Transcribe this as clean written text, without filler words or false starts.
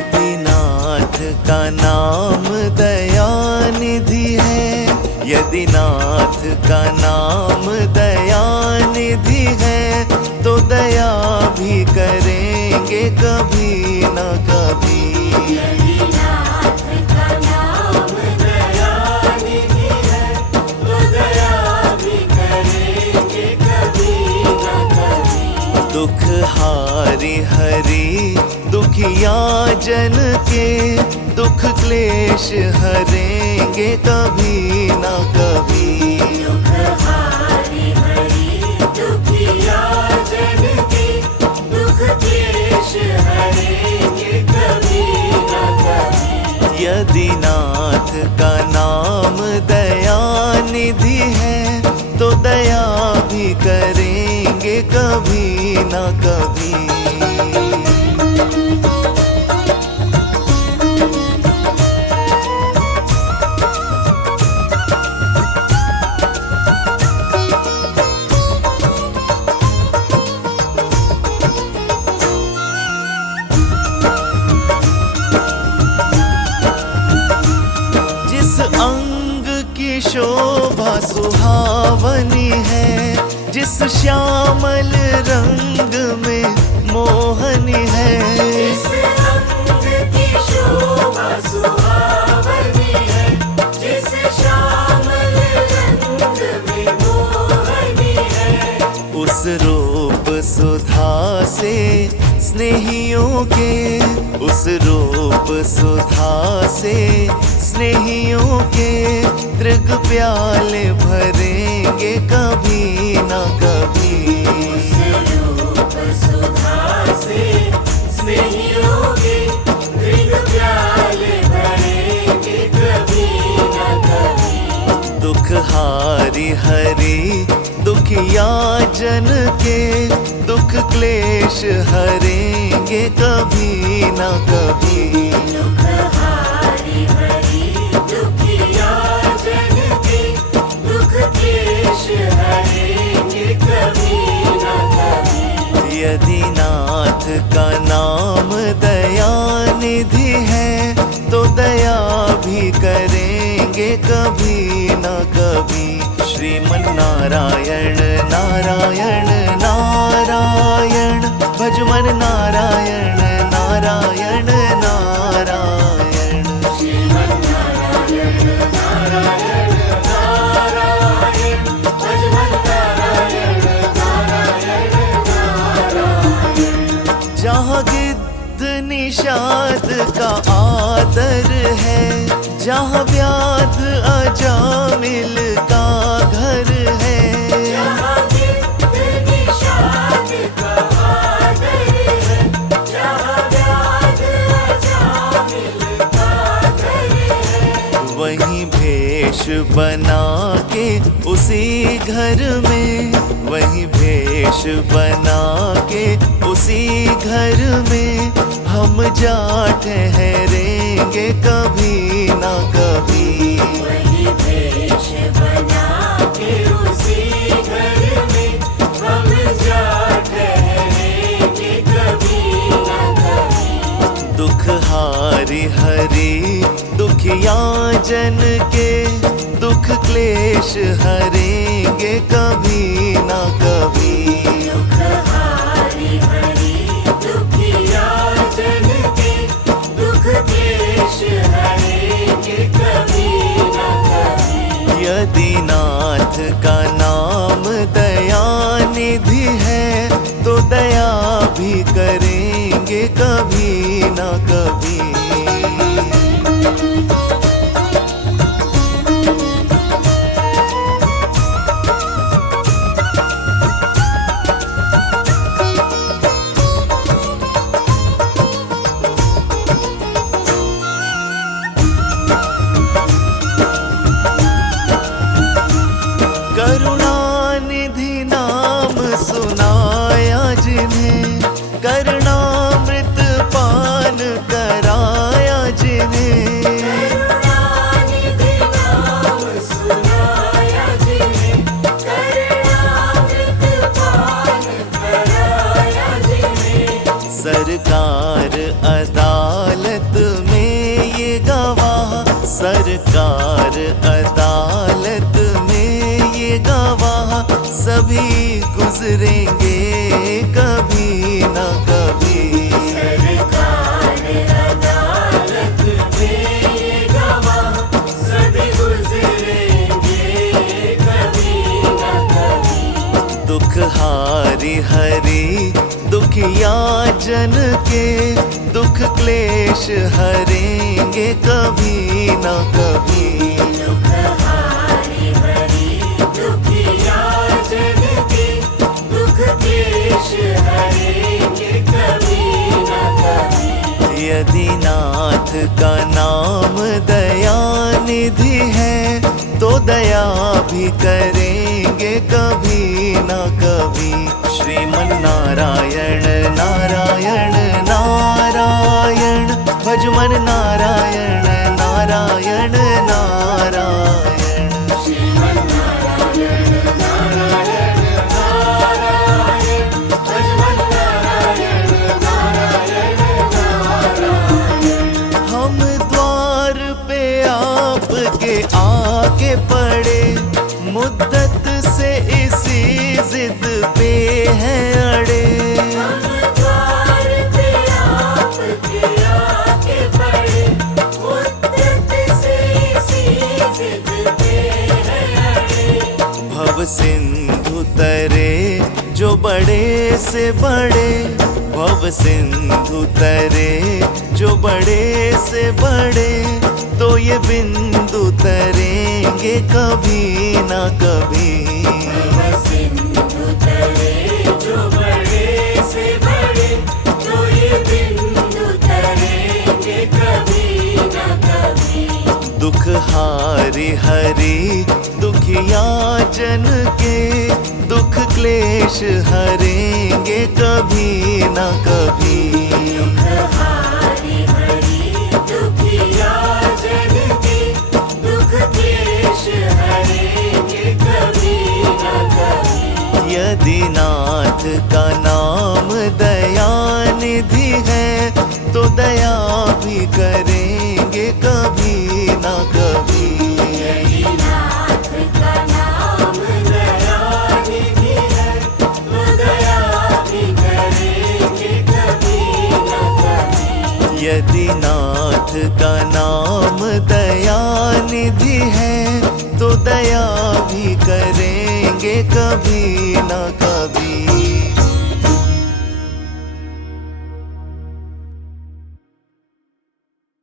यदि नाथ का नाम दयानिधि है, यदि नाथ का नाम दयानिधि है, तो दया भी करेंगे कभी न कभी। यदि नाथ का नाम दयानिधि है, तो दया भी करेंगे कभी न कभी। दुख हारी हरि दुखिया जन के, दुख क्लेश हरेंगे कभी न कभी। दुख हारी हरि दुखिया जन के, दुख क्लेश हरेंगे कभी न कभी। यदि नाथ का नाम दयानिधि है, तो दया भी करेंगे कभी न कभी। अंग की शोभा सुहावनी है, जिस श्यामल रंग में मोहनी है। जिस अंग की शोभा सुहावनी है, जिस श्यामल रंग में मोहनी है। उस रूप सुधा से स्नेहियों के, उस रूप सुधा से स्नेहियों के, तृग प्याले भरेंगे कभी न कभी। उस रूप सुधा से स्नेहियों के, तृग प्याले भरेंगे कभी न कभी। दुख हारी हरि दुखिया जन के, दुख क्लेश हरेंगे कभी न कभी। दुख हारी हरि दुखिया जन के, दुख क्लेश हरेंगे कभी न कभी। यदि नाथ का नाम दयानिधि है, तो दया भी करेंगे कभी न कभी। श्रीमन नारायण नारायण नारायण, भज मन नारायण नारायण नारायण। श्रीमन नारायण नारायण नारायण, भज मन नारायण नारायण नारायण। जहाँ गिद्ध निषाद का आदर है, जहाँ व्याध अजामिल का घर है। जहाँ गिद्ध निषाद का आदर है, जहाँ व्याध अजामिल का घर है। वहीं भेष बना के उसी घर में, वहीं भेष बना के उसी घर में, हम जा ठहरेंगे कभी न कभी। वही भेष बना के उसी घर में, हम जा ठहरेंगे कभी न कभी। दुख हारी हरि दुखिया जन के, दुख क्लेश हरेंगे कभी न कभी। दुख हारी हरि दुखिया जन के, दुख क्लेश हरेंगे कभी न कभी। यदि नाथ का नाम दयानिधि है, तो दया भी करेंगे कभी न कभी। करुणानिधि नाम सुनाया जिन्हें, करणामृत पान करा गुजरेंगे कभी न कभी। सरकार अदालत में ये गवाह सभी गुजरेंगे कभी न कभी। दुख हारी हरी दुखिया जन के दुख क्लेश हरेंगे कभी न कभी। दुख हारी हरी दुखिया जन के दुख क्लेश हरेंगे कभी न कभी। यदि नाथ का नाम दया निधि है तो दया भी करेंगे कभी न कभी। श्रीमन नारायण नारायण नारायण भज मन नारायण नारायण नारायण। श्रीमन नारायण नारायण नारायण भज मन नारायण नारायण नारायण। हम द्वार पे आपके आके पड़े मुद्दत से इसी जिद पे हैं अड़े। हम द्वार पे आपके आके पड़े मुद्दत से इसी जिद पे हैं अड़े। भव सिंधु तरे जो बड़े से बड़े, भव सिंधु तरे जो बड़े से बड़े, तो ये बिंदु तरेंगे कभी ना कभी। भव सिंधु तरे जो बड़े से बड़े, तो ये बिंदु तरेंगे कभी न कभी। दुख हारी हरी दुखिया जन के दुख क्लेश हरेंगे कभी ना कभी। दुख हारी हरी दुखिया जन के दुख क्लेश हरेंगे कभी न कभी। यदि नाथ का नाम दया निधि है तो दया भी करेंगे कभी ना कभी। यदि नाथ का नाम दया निधि है, तो दया भी करेंगे कभी न कभी। यदि नाथ का नाम दया निधि है तो दया भी करेंगे कभी ना कभी।